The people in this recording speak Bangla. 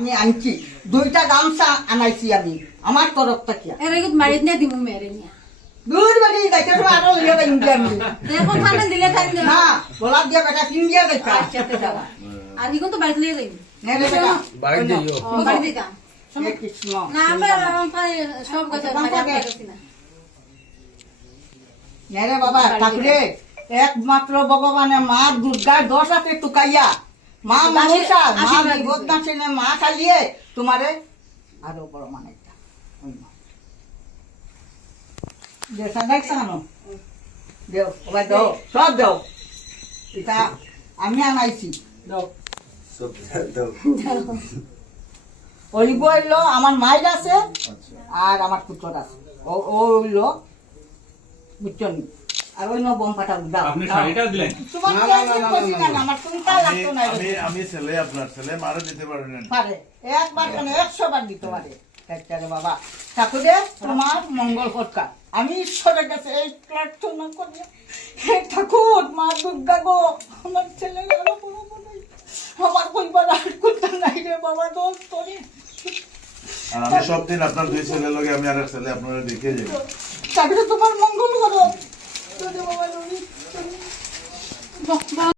আমি আনছি দুইটা গামছা আনাইছি আমি আমার তরফ থেকে এরকম মারিত না দিমু মেরে নিয়া দূর বাড়ি যাইতে তো আরো লিয়ে যাই আমি এখন থানে দিলে থাক না গোলাপ দিয়া কাটা কিনজিয়া যাইতা আচ্ছা যাবা আর কি কোন তো বাইরে লিয়ে যাই নে রে বেটা বাড়ি দিও বাড়ি দিতাম হে কৃষ্ণ না আমরা সব কথা পারছি না নে রে বাবা ঠাকুরে একমাত্র ভগবানের মা দুর্গা 10 হাতে টুকাইয়া মা মনসা মা বিপদনাশিনী মা কালিয়ে তোমারে আরো বড় মানাইতা দেখা দেখছ না দেও ওবা দাও সব দাও এটা আমি আনাইছি দাও সব দাও অলিভ হইল আমার মায়ের আছে আর আমার পুত্র আছে ও হইল বুঝছেন আর ওই বোম ফাটা দাও আপনি শাড়িটা দিলেন তোমার আমার চিন্তা লাগতো না আমি ছেলে আপনার ছেলে মারা দিতে পারেন না পারে একবার কেন 100 বার দিতে পারে রে বাবা ঠাকুরে তোমার মঙ্গল করকার আমি ঈশ্বরের কাছে এই প্রার্থনা করি হে ঠাকুর মা দুর্গা গো আমার ছেলে আরো বড় বানাই আমার পরিবার আর করতে নাই রে বাবা দোষ তোরে আর আমি সব দিন আপনার দুই ছেলের লগে আমি আরেক ছেলে আপনারা দেখে যাই ঠাকুরে তোমার মঙ্গল করো তোরে বাবা